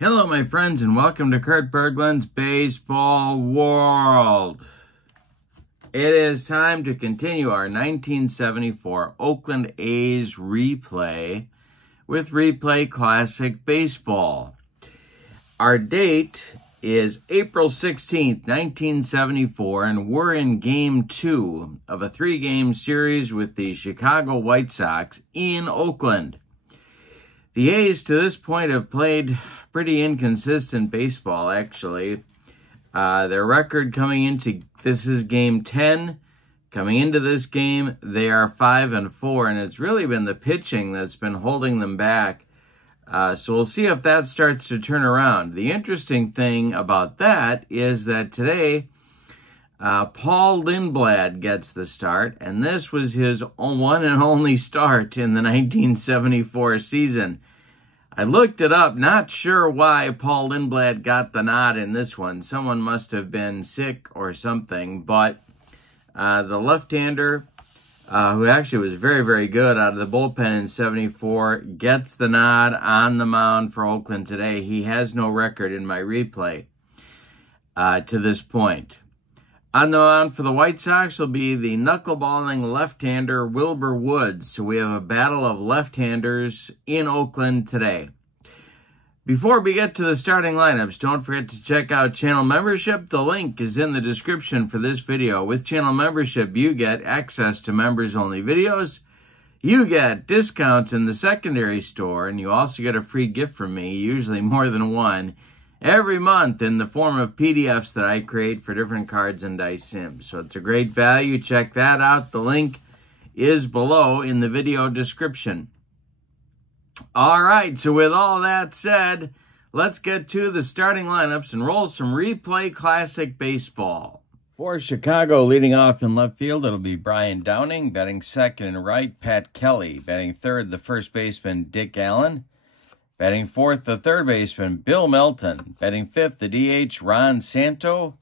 Hello, my friends, and welcome to Kurt Berglund's Baseball World. It is time to continue our 1974 Oakland A's replay with Replay Classic Baseball. Our date is April 16th, 1974, and we're in Game 2 of a 3-game series with the Chicago White Sox in Oakland. The A's to this point have played pretty inconsistent baseball, actually. Their record coming into, this is Game 10. Coming into this game, they are 5-4, and it's really been the pitching that's been holding them back. So we'll see if that starts to turn around. The interesting thing about that is that today, Paul Lindblad gets the start, and this was his one and only start in the 1974 season. I looked it up, not sure why Paul Lindblad got the nod in this one. Someone must have been sick or something, but the left-hander, who actually was very, very good out of the bullpen in 74, gets the nod on the mound for Oakland today. He has no record in my replay to this point. On the mound for the White Sox will be the knuckleballing left-hander Wilbur Woods. So we have a battle of left-handers in Oakland today. Before we get to the starting lineups, don't forget to check out channel membership. The link is in the description for this video. With channel membership, you get access to members-only videos. You get discounts in the secondary store, and you also get a free gift from me, usually more than one, every month in the form of PDFs that I create for different cards and dice sims. So it's a great value. Check that out. The link is below in the video description. All right, so with all that said, let's get to the starting lineups and roll some Replay Classic Baseball. For Chicago, leading off in left field, it'll be Brian Downing. Batting second and right, Pat Kelly. Batting third, the first baseman, Dick Allen. Batting fourth, the third baseman, Bill Melton. Batting fifth, the DH, Ron Santo.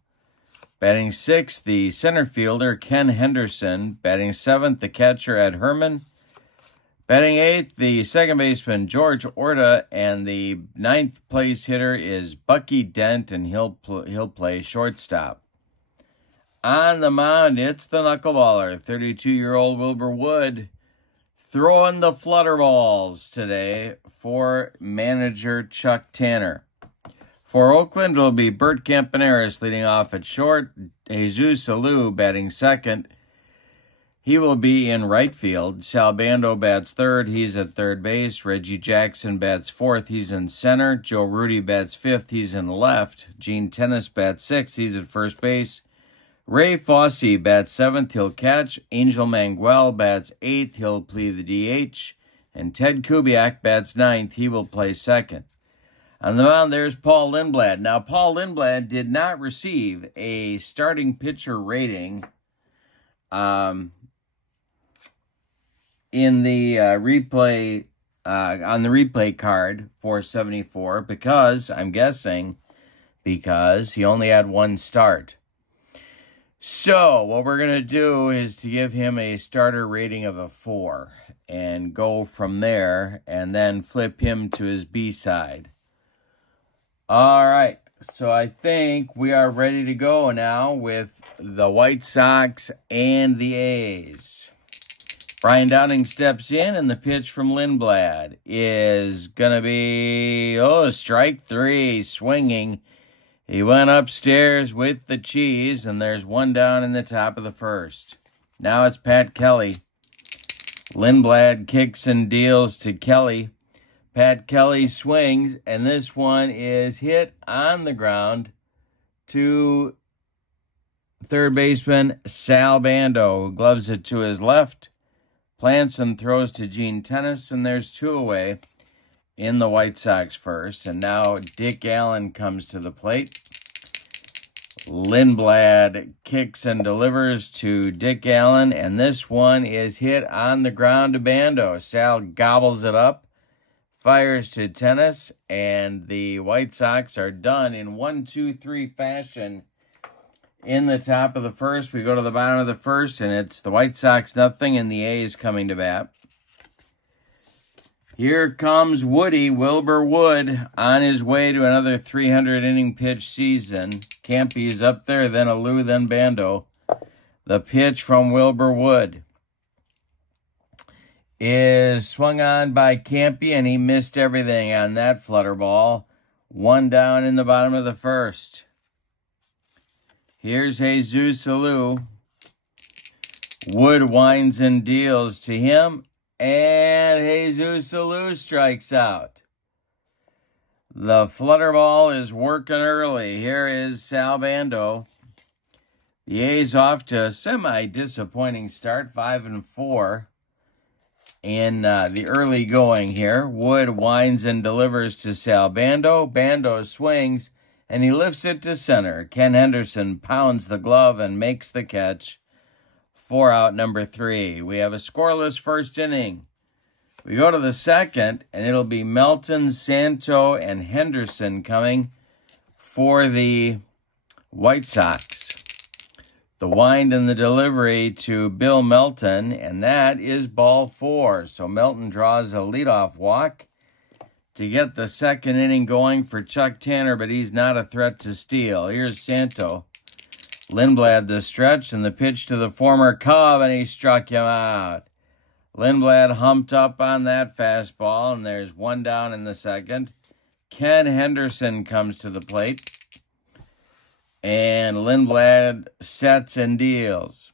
Batting sixth, the center fielder, Ken Henderson. Batting seventh, the catcher, Ed Herman. Batting eighth, the second baseman, George Orta. And the ninth place hitter is Bucky Dent, and he'll play shortstop. On the mound, it's the knuckleballer, 32-year-old Wilbur Wood, throwing the flutter balls today for manager Chuck Tanner. For Oakland, it'll be Bert Campaneris leading off at short. Jesus Alou batting second. He will be in right field. Sal Bando bats third. He's at third base. Reggie Jackson bats fourth. He's in center. Joe Rudy bats fifth. He's in left. Gene Tennis bats sixth. He's at first base. Ray Fosse bats seventh, he'll catch. Angel Manguel bats eighth, he'll play the DH. And Ted Kubiak bats ninth, he will play second. On the mound, there's Paul Lindblad. Now, Paul Lindblad did not receive a starting pitcher rating in the replay, on the replay card for 74 because, I'm guessing, because he only had one start. So, what we're going to do is to give him a starter rating of a 4 and go from there and then flip him to his B side. All right, so I think we are ready to go now with the White Sox and the A's. Brian Downing steps in, and the pitch from Lindblad is going to be, strike 3, swinging. He went upstairs with the cheese, and there's one down in the top of the first. Now it's Pat Kelly. Lindblad kicks and deals to Kelly. Pat Kelly swings, and this one is hit on the ground to third baseman Sal Bando, who gloves it to his left, plants and throws to Gene Tennis, and there's 2 away in the White Sox first. And now Dick Allen comes to the plate. Lindblad kicks and delivers to Dick Allen, and this one is hit on the ground to Bando. Sal gobbles it up, fires to Tennis, and the White Sox are done in 1-2-3 fashion in the top of the first. We go to the bottom of the first, and it's the White Sox nothing and the A's coming to bat. Here comes Woody, Wilbur Wood, on his way to another 300-inning pitch season. Campy's up there, then Alou, then Bando. The pitch from Wilbur Wood is swung on by Campy, and he missed everything on that flutter ball. 1 down in the bottom of the first. Here's Jesus Alou. Wood winds and deals to him, and Jesus Alou strikes out. The flutter ball is working early. Here is Sal Bando. The A's off to a semi-disappointing start, 5-4 in the early going here. Wood winds and delivers to Sal Bando. Bando swings, and he lifts it to center. Ken Henderson pounds the glove and makes the catch. 4 out, number 3. We have a scoreless first inning. We go to the second, and it'll be Melton, Santo, and Henderson coming for the White Sox. The wind and the delivery to Bill Melton, and that is ball 4. So Melton draws a leadoff walk to get the second inning going for Chuck Tanner, but he's not a threat to steal. Here's Santo. Lindblad the stretch, and the pitch to the former Cub, and he struck him out. Lindblad humped up on that fastball, and there's 1 down in the second. Ken Henderson comes to the plate. And Lindblad sets and deals.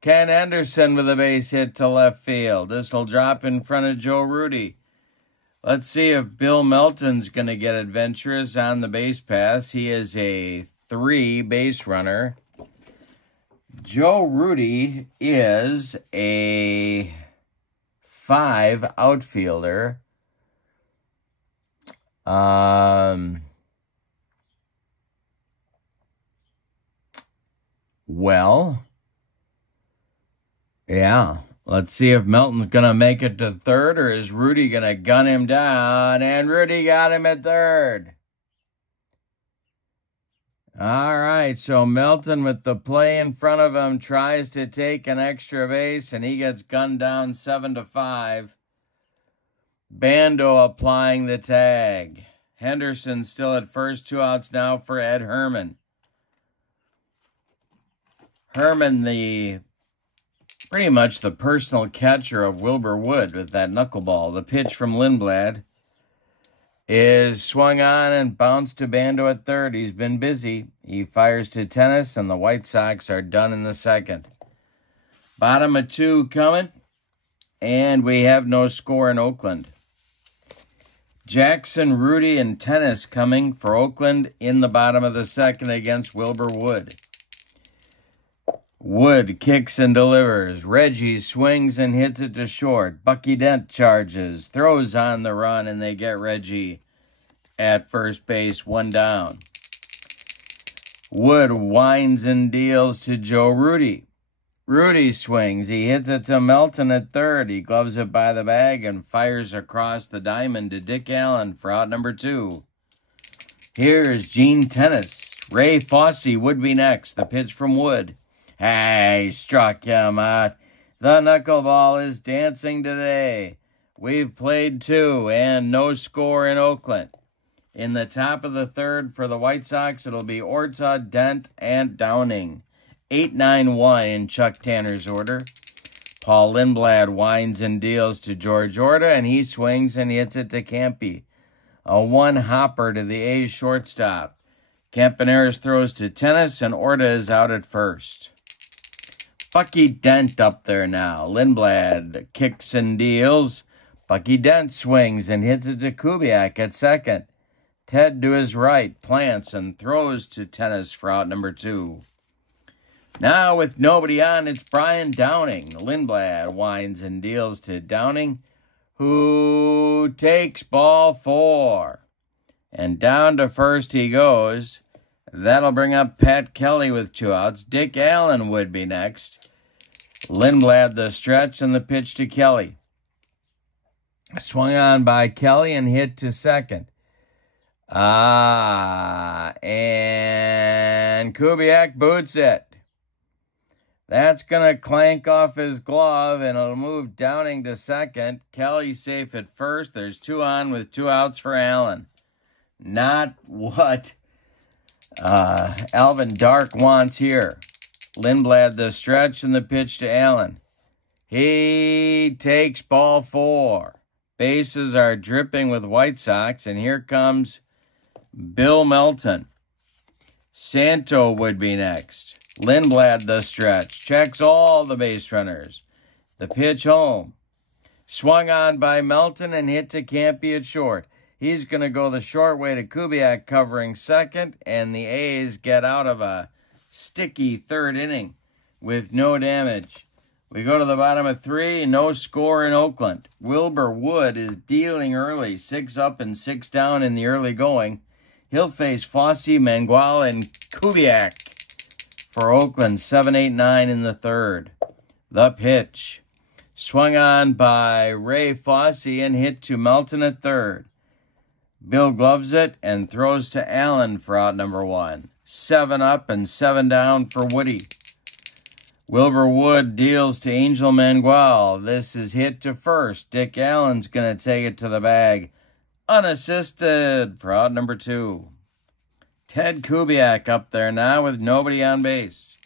Ken Henderson with a base hit to left field. This will drop in front of Joe Rudi. Let's see if Bill Melton's going to get adventurous on the base pass. He is a 3 base runner. Joe Rudi is a 5 outfielder. Well, yeah. Let's see if Melton's going to make it to third, or is Rudi going to gun him down? And Rudi got him at third. All right, so Melton with the play in front of him tries to take an extra base, and he gets gunned down 7-5. Bando applying the tag. Henderson still at first, 2 outs now for Ed Herman. Herman, pretty much the personal catcher of Wilbur Wood with that knuckleball. The pitch from Lindblad is swung on and bounced to Bando at third. He's been busy. He fires to tennis, and the White Sox are done in the second. Bottom of 2 coming, and we have no score in Oakland. Jackson, Rudi, and tennis coming for Oakland in the bottom of the second against Wilbur Wood. Wood kicks and delivers. Reggie swings and hits it to short. Bucky Dent charges, throws on the run, and they get Reggie at first base, 1 down. Wood winds and deals to Joe Rudi. Rudi swings. He hits it to Melton at third. He gloves it by the bag and fires across the diamond to Dick Allen for out number 2. Here's Gene Tennis. Ray Fosse would be next. The pitch from Wood. Hey, struck him out. The knuckleball is dancing today. We've played 2 and no score in Oakland. In the top of the third for the White Sox, it'll be Orta, Dent, and Downing. 8-9-1 in Chuck Tanner's order. Paul Lindblad winds and deals to George Orta, and he swings and hits it to Campy. A 1-hopper to the A's shortstop. Campaneris throws to tennis, and Orta is out at first. Bucky Dent up there now. Lindblad kicks and deals. Bucky Dent swings and hits it to Kubiak at second. Ted to his right plants and throws to tennis for out number 2. Now with nobody on, it's Brian Downing. Lindblad winds and deals to Downing, who takes ball 4. And down to first he goes. That'll bring up Pat Kelly with 2 outs. Dick Allen would be next. Lindblad the stretch and the pitch to Kelly. Swung on by Kelly and hit to second. And Kubiak boots it. That's going to clank off his glove, and it'll move Downing to second. Kelly safe at first. There's 2 on with 2 outs for Allen. Not what Alvin Dark wants here. Lindblad the stretch and the pitch to Allen. He takes ball 4. Bases are dripping with White Sox, and here comes Bill Melton. Santo would be next. Lindblad the stretch. Checks all the base runners. The pitch home. Swung on by Melton and hit to Campy at short. He's going to go the short way to Kubiak covering second, and the A's get out of a sticky 3rd inning with no damage. We go to the bottom of 3, no score in Oakland. Wilbur Wood is dealing early, 6 up and 6 down in the early going. He'll face Fosse, Mangual, and Kubiak for Oakland, 7, 8, 9 in the 3rd. The pitch. Swung on by Ray Fosse and hit to Melton at 3rd. Bill gloves it and throws to Allen for out number 1. 7 up and 7 down for Woody. Wilbur Wood deals to Angel Mangual. This is hit to first. Dick Allen's going to take it to the bag. Unassisted for out number 2. Ted Kubiak up there now with nobody on base.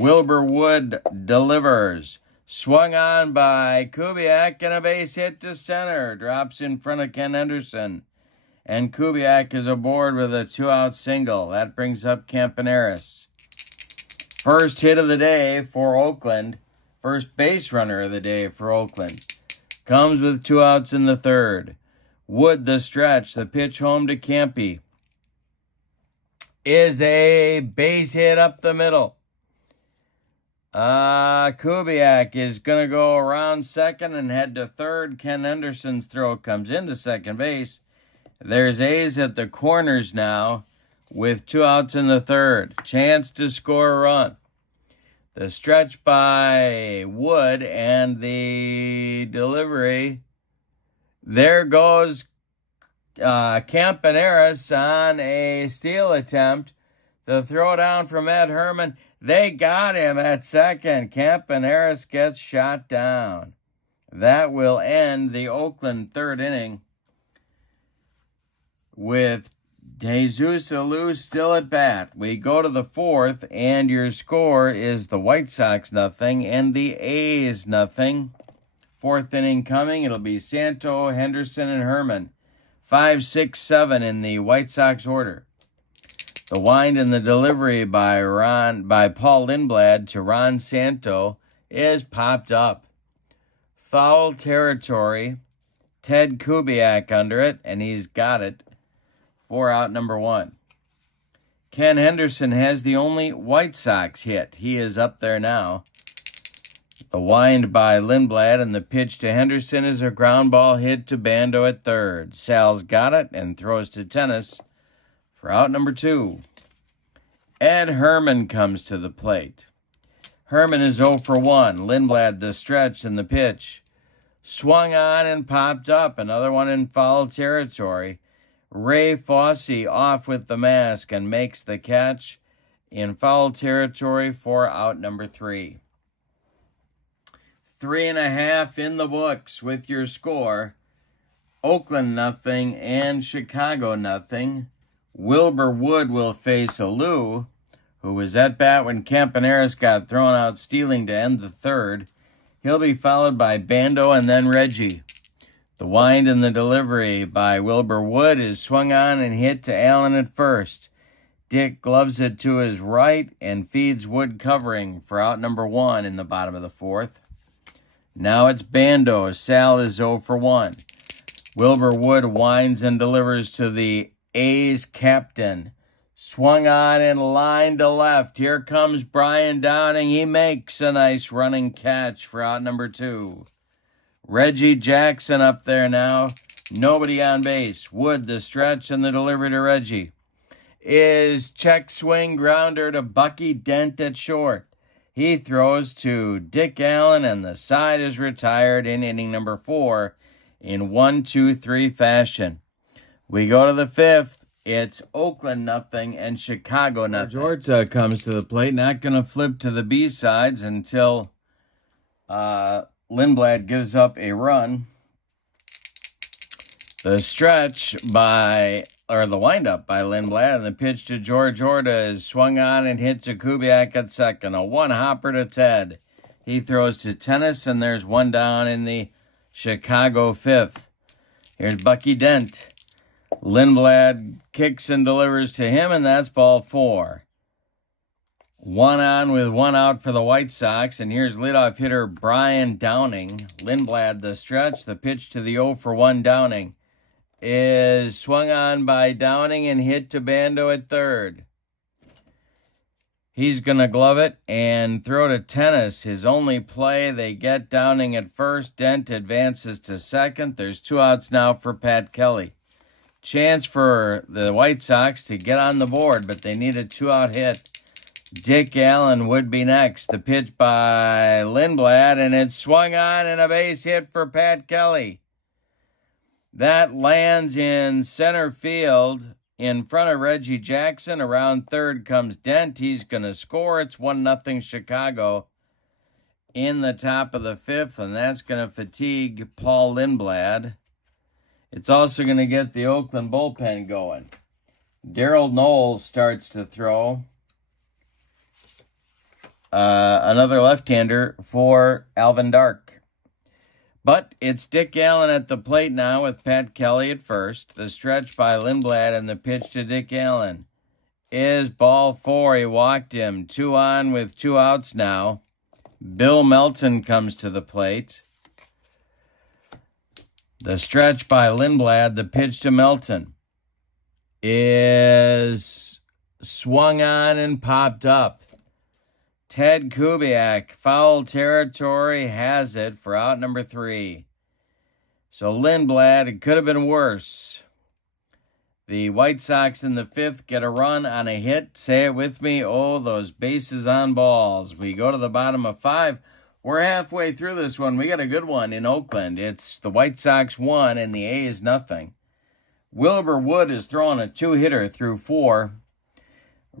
Wilbur Wood delivers. Swung on by Kubiak and a base hit to center. Drops in front of Ken Henderson. And Kubiak is aboard with a 2-out single. That brings up Campaneris. First hit of the day for Oakland. First base runner of the day for Oakland. Comes with 2 outs in the 3rd. Wood the stretch. The pitch home to Campy is a base hit up the middle. Kubiak is going to go around second and head to 3rd. Ken Henderson's throw comes into second base. There's A's at the corners now with 2 outs in the 3rd. Chance to score a run. The stretch by Wood and the delivery. There goes Campaneris on a steal attempt. The throw down from Ed Herman. They got him at second. Campaneris gets shot down. That will end the Oakland 3rd inning with Jesus Alou still at bat. We go to the 4th, and your score is the White Sox 0 and the A's 0. 4th inning coming. It'll be Santo, Henderson, and Herman. 5, 6, 7 in the White Sox order. The wind and the delivery by Paul Lindblad to Ron Santo is popped up. Foul territory. Ted Kubiak under it, and he's got it. 4 out number 1. Ken Henderson has the only White Sox hit. He is up there now. The wind by Lindblad and the pitch to Henderson is a ground ball hit to Bando at 3rd. Sal's got it and throws to tennis for out number 2. Ed Herman comes to the plate. Herman is 0 for 1. Lindblad the stretch and the pitch. Swung on and popped up. Another one in foul territory. Ray Fosse off with the mask and makes the catch in foul territory for out number 3. 3.5 in the books with your score. Oakland 0 and Chicago 0. Wilbur Wood will face Alou, who was at bat when Campaneris got thrown out stealing to end the 3rd. He'll be followed by Bando and then Reggie. The wind and the delivery by Wilbur Wood is swung on and hit to Allen at first. Dick gloves it to his right and feeds Wood covering for out number 1 in the bottom of the 4th. Now it's Bando. Sal is 0 for 1. Wilbur Wood winds and delivers to the A's captain. Swung on and lined to left. Here comes Brian Downing. He makes a nice running catch for out number 2. Reggie Jackson up there now. Nobody on base. Wood, the stretch, and the delivery to Reggie. Is check swing grounder to Bucky Dent at short. He throws to Dick Allen, and the side is retired in inning number 4 in 1-2-3 fashion. We go to the 5th, It's Oakland nothing and Chicago nothing. Orta comes to the plate. Not going to flip to the B-sides until Lindblad gives up a run. The stretch the windup by Lindblad, and the pitch to George Orta is swung on and hit to Kubiak at second. A one-hopper to Ted. He throws to Tennis, and there's one down in the Chicago fifth. Here's Bucky Dent. Lindblad kicks and delivers to him, and that's ball 4. One on with one out for the White Sox, and here's leadoff hitter Brian Downing. Lindblad the stretch, the pitch to the 0-for-1 Downing is swung on by Downing and hit to Bando at third. He's going to glove it and throw to Tennis. His only play, they get Downing at first. Dent advances to second. There's 2 outs now for Pat Kelly. Chance for the White Sox to get on the board, but they need a 2-out hit. Dick Allen would be next. The pitch by Lindblad, and it's swung on and a base hit for Pat Kelly. That lands in center field in front of Reggie Jackson. Around third comes Dent. He's going to score. It's 1-0 Chicago in the top of the fifth, and that's going to fatigue Paul Lindblad. It's also going to get the Oakland bullpen going. Darryl Knowles starts to throw. Another left-hander for Alvin Dark. But it's Dick Allen at the plate now with Pat Kelly at first. The stretch by Lindblad and the pitch to Dick Allen is ball 4. He walked him. 2 on with 2 outs now. Bill Melton comes to the plate. The stretch by Lindblad, the pitch to Melton is swung on and popped up. Ted Kubiak, foul territory, has it for out number 3. So Lindblad, it could have been worse. The White Sox in the fifth get a run on a hit. Say it with me. Oh, those bases on balls. We go to the bottom of 5. We're halfway through this one. We got a good one in Oakland. It's the White Sox 1 and the A's nothing. Wilbur Wood is throwing a 2-hitter through 4.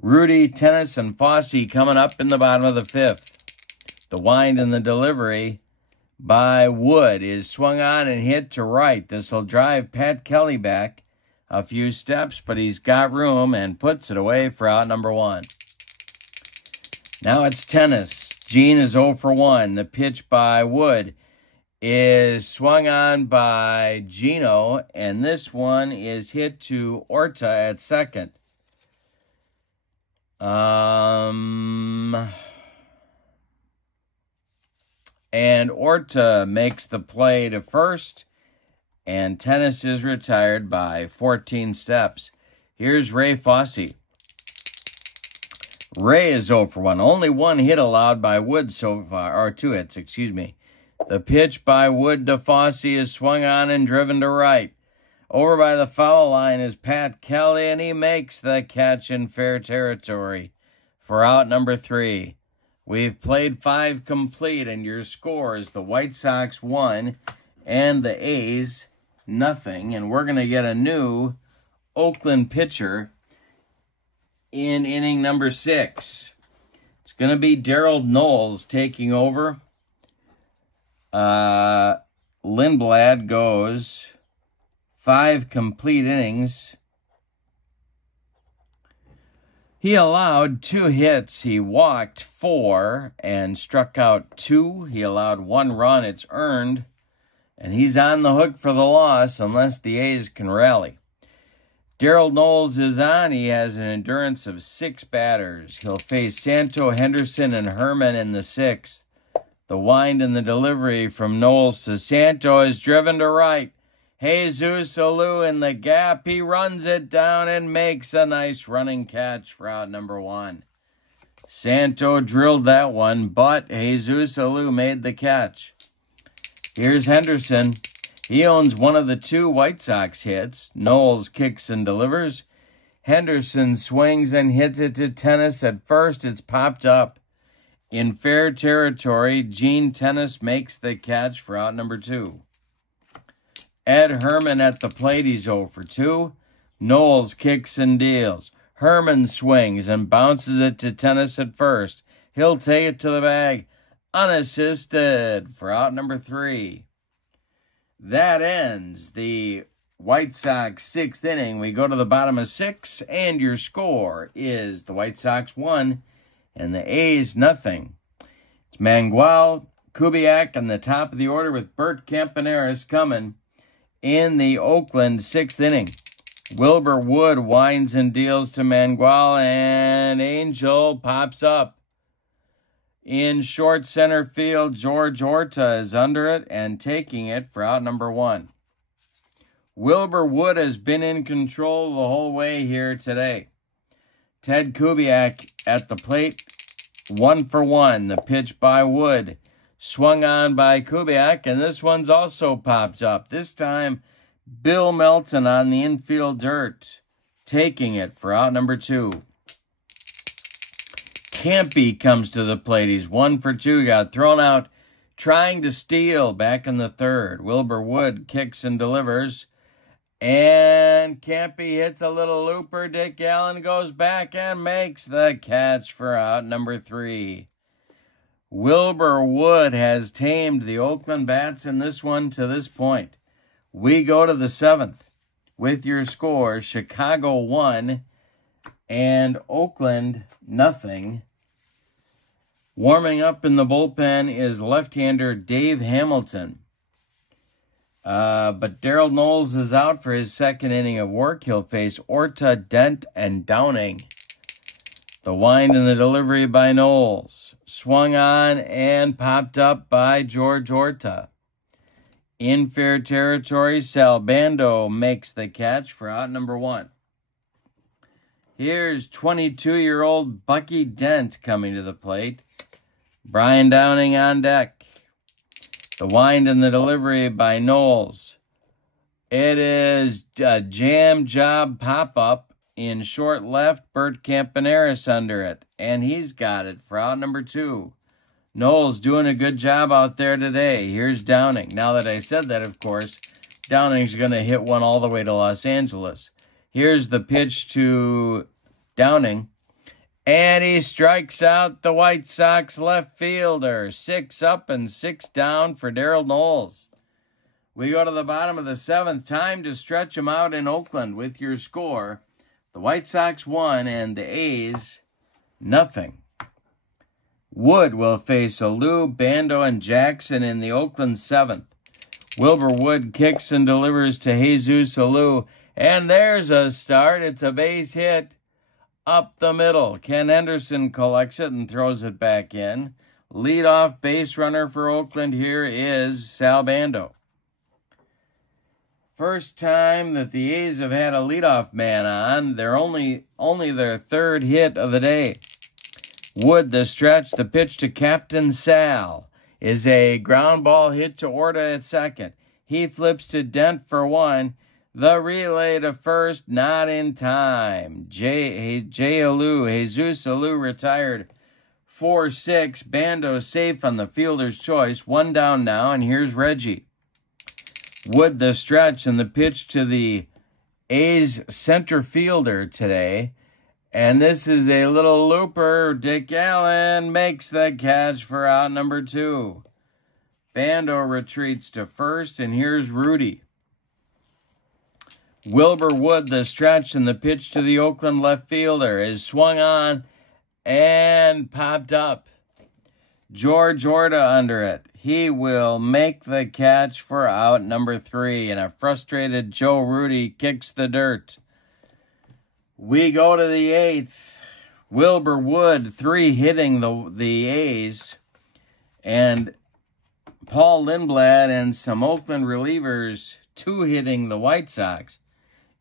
Rudy, Tennis, and Fosse coming up in the bottom of the fifth. The wind and the delivery by Wood is swung on and hit to right. This will drive Pat Kelly back a few steps, but he's got room and puts it away for out number 1. Now it's Tennis. Gene is 0-for-1. The pitch by Wood is swung on by Gino, and this one is hit to Orta at second. And Orta makes the play to first, and Tennis is retired by 14 steps. Here's Ray Fosse. Ray is 0-for-1. Only 1 hit allowed by Wood so far, or 2 hits, excuse me. The pitch by Wood to Fosse is swung on and driven to right. Over by the foul line is Pat Kelly, and he makes the catch in fair territory for out number 3. We've played 5 complete, and your score is the White Sox 1 and the A's nothing. And we're going to get a new Oakland pitcher in inning number 6. It's going to be Darryl Knowles taking over. Lindblad goes 5 complete innings. He allowed 2 hits. He walked 4 and struck out 2. He allowed 1 run. It's earned. And he's on the hook for the loss unless the A's can rally. Darryl Knowles is on. He has an endurance of 6 batters. He'll face Santo, Henderson, and Herman in the 6th. The wind and the delivery from Knowles to Santo is driven to right. Jesus Alou in the gap. He runs it down and makes a nice running catch for out number 1. Santo drilled that one, but Jesus Alou made the catch. Here's Henderson. He owns one of the 2 White Sox hits. Knowles kicks and delivers. Henderson swings and hits it to Tennis at first. It's popped up. In fair territory, Gene Tennis makes the catch for out number 2. Ed Herman at the plate. He's 0-for-2. Knowles kicks and deals. Herman swings and bounces it to Tennis at first. He'll take it to the bag, unassisted, for out number 3. That ends the White Sox 6th inning. We go to the bottom of 6, and your score is the White Sox 1 and the A's 0. It's Mangual, Kubiak on the top of the order with Bert Campaneris coming in the Oakland 6th inning. Wilbur Wood winds and deals to Mangual, and Angel pops up. In short center field, George Horta is under it and taking it for out number 1. Wilbur Wood has been in control the whole way here today. Ted Kubiak at the plate, 1 for 1. The pitch by Wood, swung on by Kubiak, and this one's also popped up. This time, Bill Melton on the infield dirt, taking it for out number 2. Campy comes to the plate. He's 1 for 2. Got thrown out trying to steal back in the 3rd. Wilbur Wood kicks and delivers. And Campy hits a little looper. Dick Allen goes back and makes the catch for out number 3. Wilbur Wood has tamed the Oakland Bats in this one to this point. We go to the 7th with your score, Chicago 1 and Oakland 0. Warming up in the bullpen is left-hander Dave Hamilton. But Darryl Knowles is out for his 2nd inning of work. He'll face Orta, Dent, and Downing. The wind and the delivery by Knowles. Swung on and popped up by George Orta. In fair territory, Sal Bando makes the catch for out number 1. Here's 22-year-old Bucky Dent coming to the plate. Brian Downing on deck. The wind and the delivery by Knowles. It is a jam job pop-up in short left. Bert Campaneris under it, and he's got it for out number 2. Knowles doing a good job out there today. Here's Downing. Now that I said that, of course, Downing's going to hit one all the way to Los Angeles. Here's the pitch to Downing. And he strikes out the White Sox left fielder. 6 up and 6 down for Darryl Knowles. We go to the bottom of the 7th. Time to stretch them out in Oakland with your score. The White Sox 1 and the A's 0. Wood will face Alou, Bando, and Jackson in the Oakland 7th. Wilbur Wood kicks and delivers to Jesus Alou. And there's a start. It's a base hit. Up the middle. Ken Henderson collects it and throws it back in. Leadoff base runner for Oakland here is Sal Bando. First time that the A's have had a leadoff man on. They're only their 3rd hit of the day. Wood, the stretch, the pitch to Captain Sal is a ground ball hit to Orta at 2nd. He flips to Dent for 1. The relay to first, not in time. Jesus Alou retired 4-6. Bando safe on the fielder's choice. 1 down now, and here's Reggie. Wood the stretch and the pitch to the A's center fielder today. And this is a little looper. Dick Allen makes the catch for out number 2. Bando retreats to first, and here's Rudy. Wilbur Wood, the stretch, and the pitch to the Oakland left fielder is swung on and popped up. George Orta under it. He will make the catch for out number 3, and a frustrated Joe Rudy kicks the dirt. We go to the 8th. Wilbur Wood, 3 hitting the A's, and Paul Lindblad and some Oakland relievers, 2 hitting the White Sox.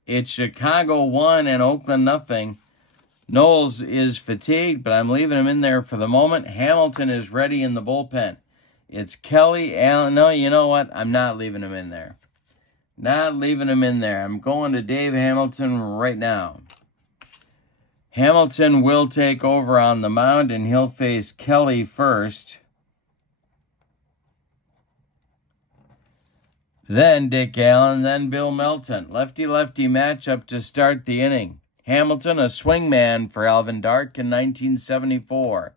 It's Chicago 1 and Oakland 0. Knowles is fatigued, but I'm leaving him in there for the moment. Hamilton is ready in the bullpen. It's Kelly Allen. No, you know what? I'm not leaving him in there. Not leaving him in there. I'm going to Dave Hamilton right now. Hamilton will take over on the mound, and he'll face Kelly first. Then Dick Allen, then Bill Melton. Lefty-lefty matchup to start the inning. Hamilton, a swingman for Alvin Dark in 1974.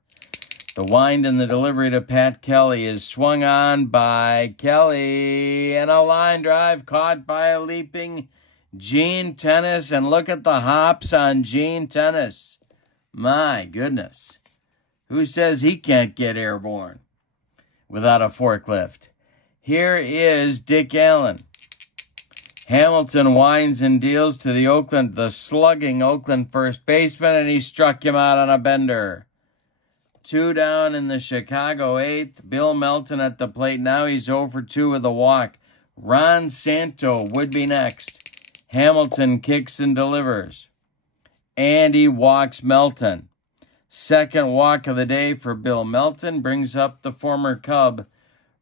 The wind and the delivery to Pat Kelly is swung on by Kelly, and a line drive caught by a leaping Gene Tennis. And look at the hops on Gene Tennis. My goodness. Who says he can't get airborne without a forklift? Here is Dick Allen. Hamilton winds and deals to the slugging Oakland first baseman, and he struck him out on a bender. 2 down in the Chicago 8th. Bill Melton at the plate. Now he's 0 for 2 with a walk. Ron Santo would be next. Hamilton kicks and delivers. And he walks Melton. Second walk of the day for Bill Melton brings up the former Cub,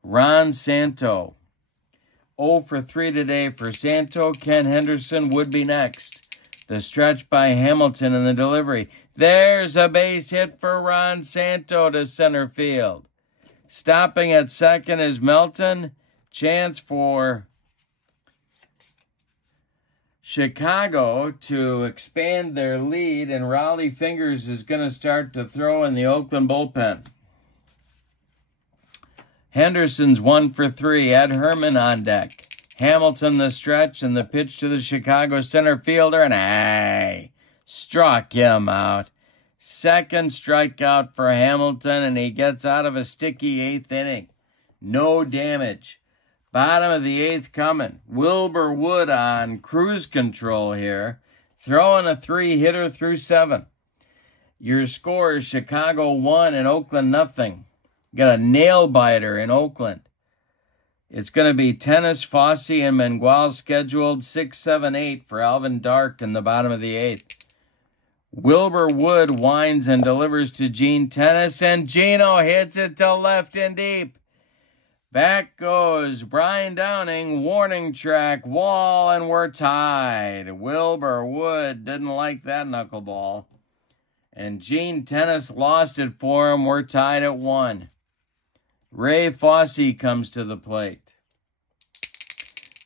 Ron Santo. 0 for 3 today for Santo. Ken Henderson would be next. The stretch by Hamilton and the delivery. There's a base hit for Ron Santo to center field. Stopping at second is Melton. Chance for Chicago to expand their lead, and Raleigh Fingers is going to start to throw in the Oakland bullpen. Henderson's 1 for 3. Ed Herman on deck. Hamilton the stretch and the pitch to the Chicago center fielder, and struck him out. Second strikeout for Hamilton, and he gets out of a sticky 8th inning. No damage. Bottom of the 8th coming. Wilbur Wood on cruise control here, throwing a 3-hitter through 7. Your score is Chicago 1 and Oakland nothing. Got a nail-biter in Oakland. It's going to be Tennis, Fossey, and Mangual scheduled 6, 7, 8 for Alvin Dark in the bottom of the 8th. Wilbur Wood winds and delivers to Gene Tennis, and Gino hits it to left and deep. Back goes Brian Downing, warning track, wall, and we're tied. Wilbur Wood didn't like that knuckleball. And Gene Tennis lost it for him. We're tied at 1. Ray Fossey comes to the plate.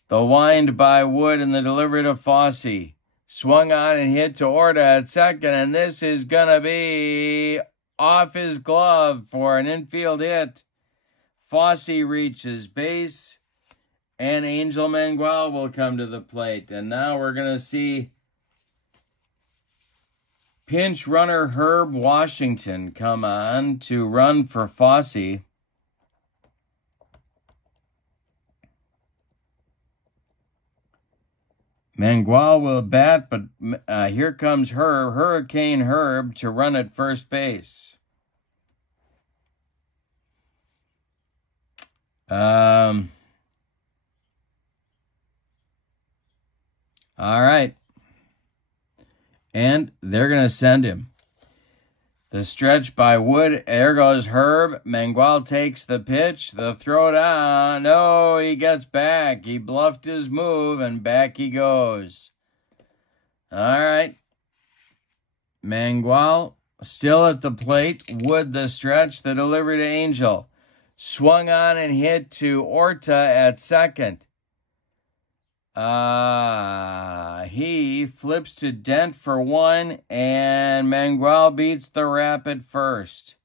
The wind by Wood and the delivery to Fossey. Swung on and hit to Orta at second, and this is going to be off his glove for an infield hit. Fossey reaches base, and Angel Mangual will come to the plate. And now we're going to see pinch runner Herb Washington come on to run for Fossey. Mangual will bat, but here comes Hurricane Herb to run at first base. All right. And they're going to send him. The stretch by Wood. There goes Herb. Mangual takes the pitch. The throw down. No, he gets back. He bluffed his move, and back he goes. All right. Mangual still at the plate. Wood the stretch. The delivery to Angel. Swung on and hit to Orta at second. He flips to Dent for 1, and Mangual beats the rap at first.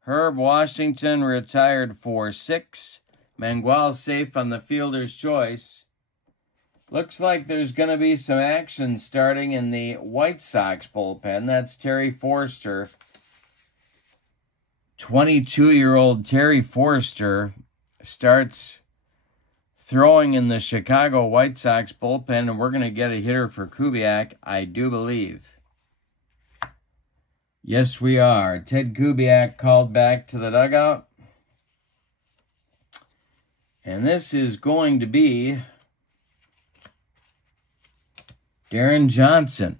Herb Washington retired for 6. Mangual safe on the fielder's choice. Looks like there's going to be some action starting in the White Sox bullpen. That's Terry Forster. 22-year-old Terry Forster starts throwing in the Chicago White Sox bullpen, and we're going to get a hitter for Kubiak, I do believe. Yes, we are. Ted Kubiak called back to the dugout. And this is going to be Darren Johnson.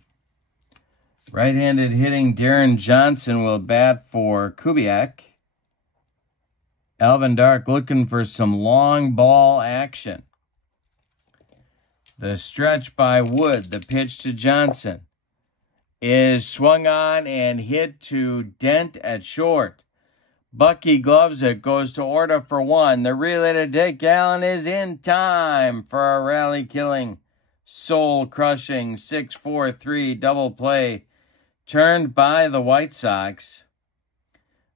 Right-handed hitting Darren Johnson will bat for Kubiak. Alvin Dark looking for some long ball action. The stretch by Wood, the pitch to Johnson, is swung on and hit to Dent at short. Bucky gloves it, goes to Orta for one. The relay to Dick Allen is in time for a rally-killing, soul-crushing 6-4-3 double play turned by the White Sox.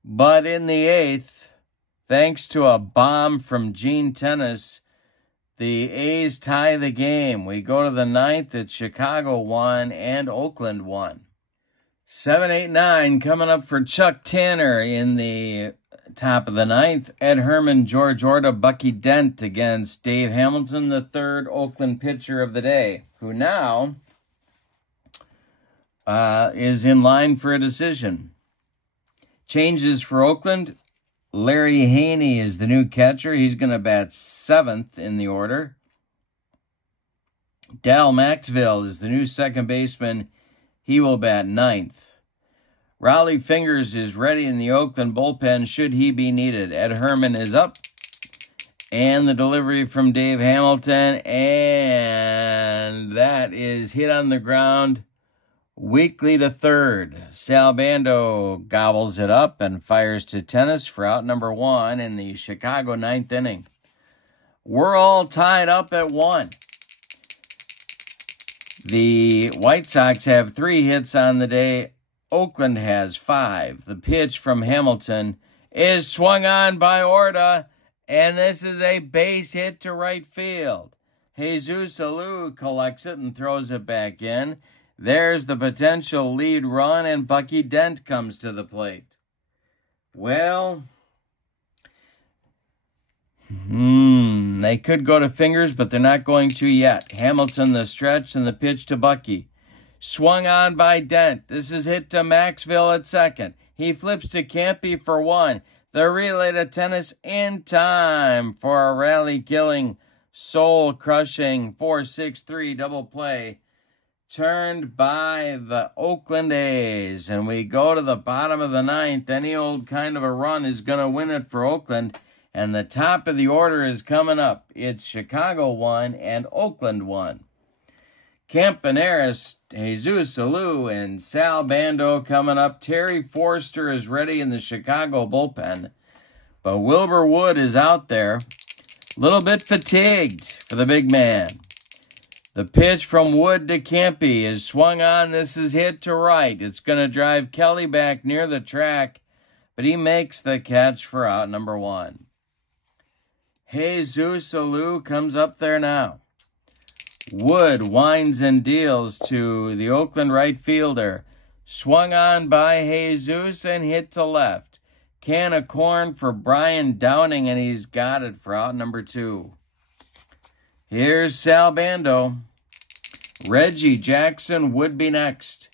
But in the eighth, thanks to a bomb from Gene Tennis, the A's tie the game. We go to the ninth. It's Chicago 1 and Oakland 1. 7, 8, 9 coming up for Chuck Tanner in the top of the ninth. Ed Herman, George Orta, Bucky Dent against Dave Hamilton, the third Oakland pitcher of the day, who now is in line for a decision. Changes for Oakland. Larry Haney is the new catcher. He's going to bat 7th in the order. Dal Maxville is the new second baseman. He will bat 9th. Raleigh Fingers is ready in the Oakland bullpen should he be needed. Ed Herman is up. And the delivery from Dave Hamilton. And that is hit on the ground. Weekly to third. Sal Bando gobbles it up and fires to Tennis for out number 1 in the Chicago 9th inning. We're all tied up at 1. The White Sox have 3 hits on the day. Oakland has 5. The pitch from Hamilton is swung on by Orta, and this is a base hit to right field. Jesus Alou collects it and throws it back in. There's the potential lead run, and Bucky Dent comes to the plate. Well, they could go to Fingers, but they're not going to yet. Hamilton the stretch and the pitch to Bucky. Swung on by Dent. This is hit to Maxville at second. He flips to Campy for 1. The relay to Tennis in time for a rally-killing, soul-crushing 4-6-3 double play turned by the Oakland A's. And we go to the bottom of the ninth. Any old kind of a run is going to win it for Oakland. And the top of the order is coming up. It's Chicago 1 and Oakland 1. Campaneris, Jesus Alou, and Sal Bando coming up. Terry Forster is ready in the Chicago bullpen. But Wilbur Wood is out there. A little bit fatigued for the big man. The pitch from Wood to Campy is swung on. This is hit to right. It's going to drive Kelly back near the track, but he makes the catch for out number 1. Jesus Alou comes up there now. Wood winds and deals to the Oakland right fielder. Swung on by Jesus and hit to left. Can of corn for Brian Downing, and he's got it for out number 2. Here's Sal Bando. Reggie Jackson would be next.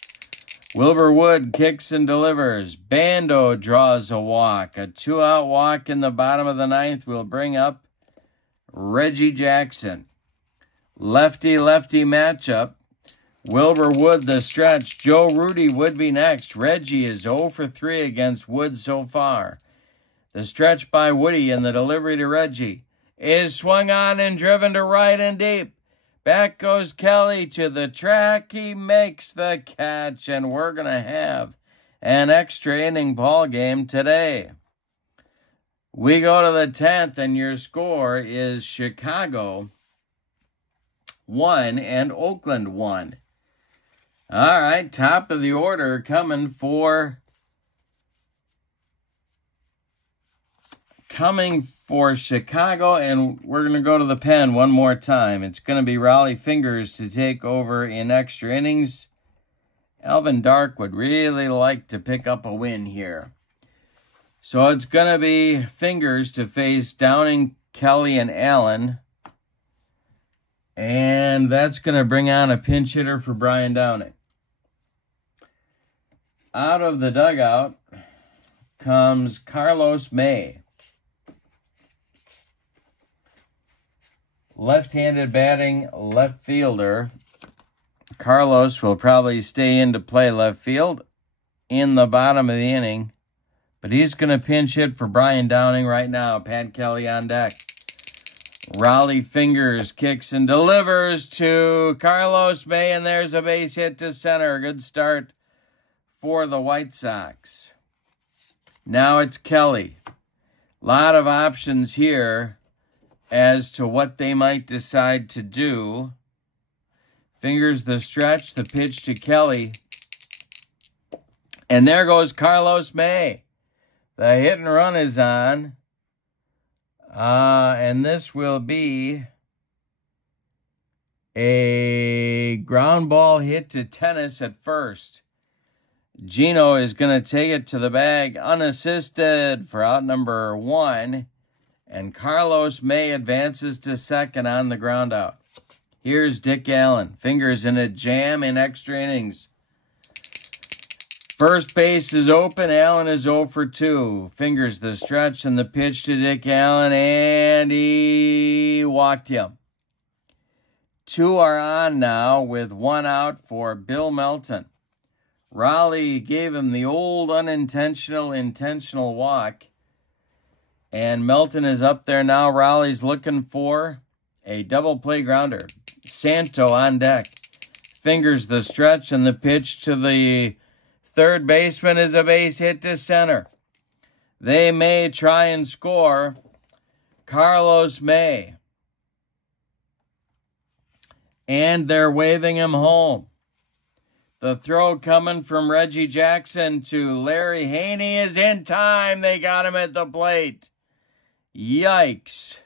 Wilbur Wood kicks and delivers. Bando draws a walk. A 2-out walk in the bottom of the ninth will bring up Reggie Jackson. Lefty-lefty matchup. Wilbur Wood the stretch. Joe Rudy would be next. Reggie is 0 for 3 against Wood so far. The stretch by Woody and the delivery to Reggie is swung on and driven to right and deep. Back goes Kelly to the track. He makes the catch, and we're going to have an extra inning ball game today. We go to the 10th, and your score is Chicago 1 and Oakland 1. All right, top of the order coming for Chicago, and we're going to go to the pen one more time. It's going to be Raleigh Fingers to take over in extra innings. Alvin Dark would really like to pick up a win here. So it's going to be Fingers to face Downing, Kelly, and Allen. And that's going to bring on a pinch hitter for Brian Downing. Out of the dugout comes Carlos May. Left-handed batting left fielder. Carlos will probably stay in to play left field in the bottom of the inning. But he's going to pinch hit for Brian Downing right now. Pat Kelly on deck. Raleigh Fingers kicks and delivers to Carlos May, and there's a base hit to center. Good start for the White Sox. Now it's Kelly. A lot of options here as to what they might decide to do. Fingers the stretch, the pitch to Kelly. And there goes Carlos May. The hit and run is on. And this will be a ground ball hit to tennis at first. Gino is going to take it to the bag unassisted for out number 1. And Carlos May advances to second on the ground out. Here's Dick Allen. Fingers in a jam in extra innings. First base is open. Allen is 0 for 2. Fingers the stretch and the pitch to Dick Allen, and he walked him. 2 are on now with 1 out for Bill Melton. Raleigh gave him the old intentional walk. And Melton is up there now. Raleigh's looking for a double play grounder. Santo on deck. Fingers the stretch and the pitch to the third baseman is a base hit to center. They may try and score. Carlos May. And they're waving him home. The throw coming from Reggie Jackson to Larry Haney is in time. They got him at the plate. Yikes.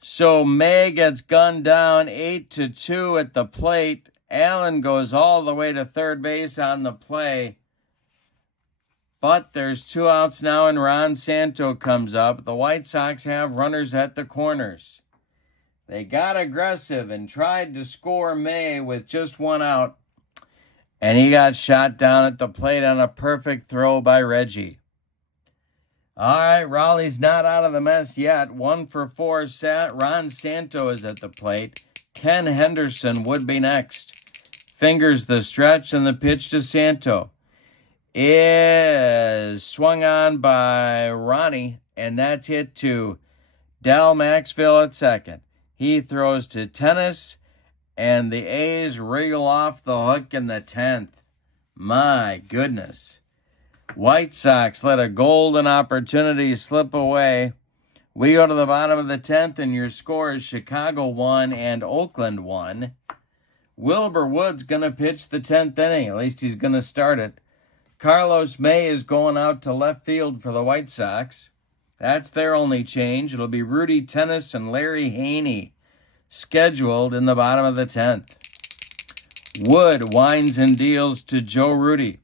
So May gets gunned down 8-2 at the plate. Allen goes all the way to third base on the play. But there's 2 outs now and Ron Santo comes up. The White Sox have runners at the corners. They got aggressive and tried to score May with just 1 out. And he got shot down at the plate on a perfect throw by Reggie. All right, Raleigh's not out of the mess yet. 1 for 4 set. Ron Santo is at the plate. Ken Henderson would be next. Fingers the stretch and the pitch to Santo is swung on by Ronnie, and that's hit to Del Maxville at second. He throws to tennis, and the A's wriggle off the hook in the 10th. My goodness. White Sox let a golden opportunity slip away. We go to the bottom of the 10th, and your score is Chicago 1 and Oakland 1. Wilbur Wood's going to pitch the 10th inning. At least he's going to start it. Carlos May is going out to left field for the White Sox. That's their only change. It'll be Rudy Tennis and Larry Haney scheduled in the bottom of the 10th. Wood winds and deals to Joe Rudy.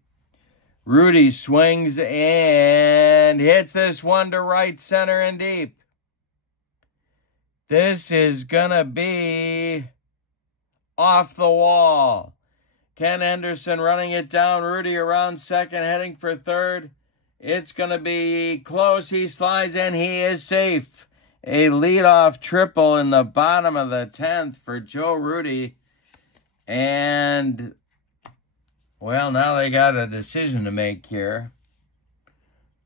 Rudy swings and hits this one to right center and deep. This is going to be off the wall. Ken Henderson running it down. Rudy around second, heading for third. It's going to be close. He slides and he is safe. A leadoff triple in the bottom of the 10th for Joe Rudy. And, well, now they got a decision to make here.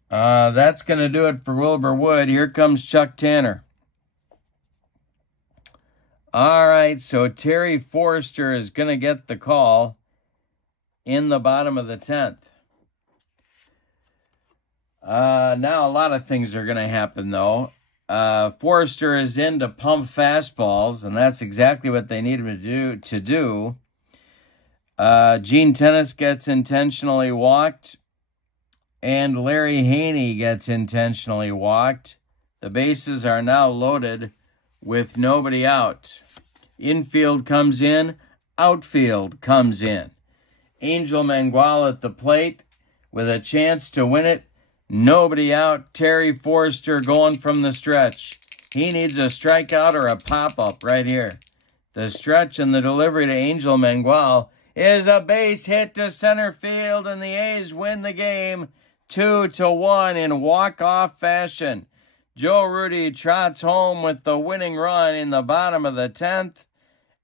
That's going to do it for Wilbur Wood. Here comes Chuck Tanner. All right, so Terry Forrester is going to get the call in the bottom of the 10th. Now a lot of things are going to happen, though. Forrester is in to pump fastballs, and that's exactly what they need him to do. Gene Tennis gets intentionally walked, and Larry Haney gets intentionally walked. The bases are now loaded with nobody out. Infield comes in, outfield comes in. Angel Mangual at the plate with a chance to win it. Nobody out. Terry Forrester going from the stretch. He needs a strikeout or a pop-up right here. The stretch and the delivery to Angel Mangual is a base hit to center field, and the A's win the game 2-1 in walk-off fashion. Joe Rudy trots home with the winning run in the bottom of the 10th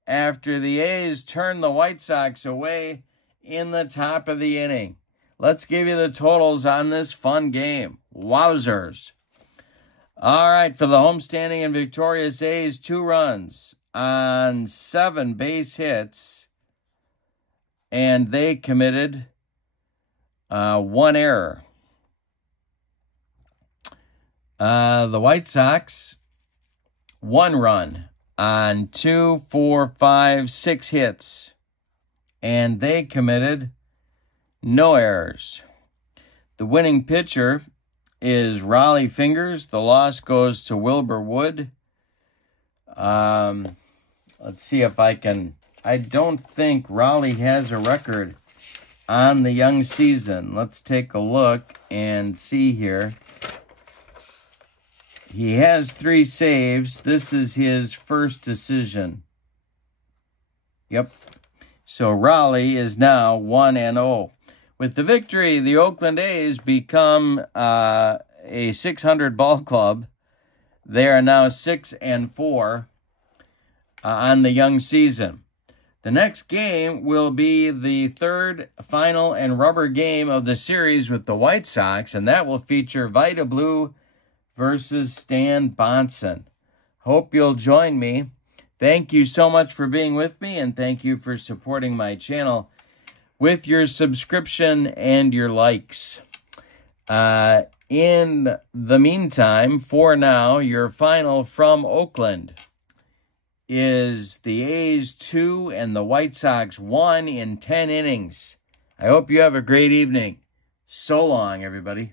after the A's turn the White Sox away in the top of the inning. Let's give you the totals on this fun game. Wowzers. All right, for the homestanding and victorious A's, 2 runs on 7 base hits, and they committed 1 error. The White Sox, 1 run on 2, 4, 5, 6 hits. And they committed no errors. The winning pitcher is Raleigh Fingers. The loss goes to Wilbur Wood. Let's see if I can... I don't think Raleigh has a record on the young season. Let's take a look and see here. He has 3 saves. This is his first decision. Yep. So Raleigh is now 1-0. With the victory, the Oakland A's become a 600 ball club. They are now 6-4 on the young season. The next game will be the 3rd, final, and rubber game of the series with the White Sox, and that will feature Vita Blue versus Stan Bonson. Hope you'll join me. Thank you so much for being with me, and thank you for supporting my channel with your subscription and your likes. In the meantime, for now, your final from Oakland is the A's 2 and the White Sox 1 in 10 innings. I hope you have a great evening. So long, everybody.